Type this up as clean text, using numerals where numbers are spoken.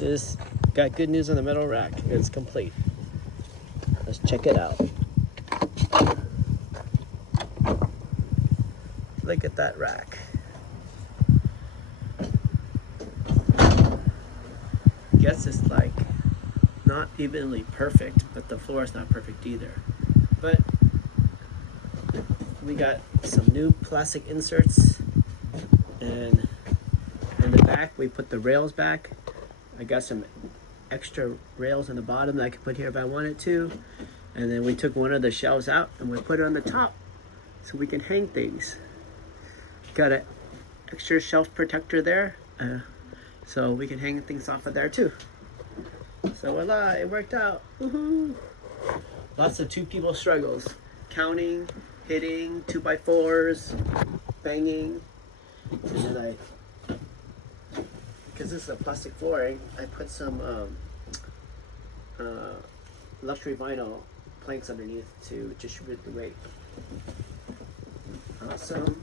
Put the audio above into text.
This got good news on the metal rack. It's complete. Let's check it out. Look at that rack. Guess it's like not evenly perfect, but the floor is not perfect either. But we got some new plastic inserts, and in the back we put the rails back. I got some extra rails on the bottom that I could put here if I wanted to, and then we took one of the shelves out and we put it on the top so we can hang things. Got an extra shelf protector there, so we can hang things off of there too. So voila, it worked out. Woohoo! Lots of two people struggles. Counting, hitting, 2x4s, banging. And then because this is a plastic flooring, I put some luxury vinyl planks underneath to distribute the weight. Awesome.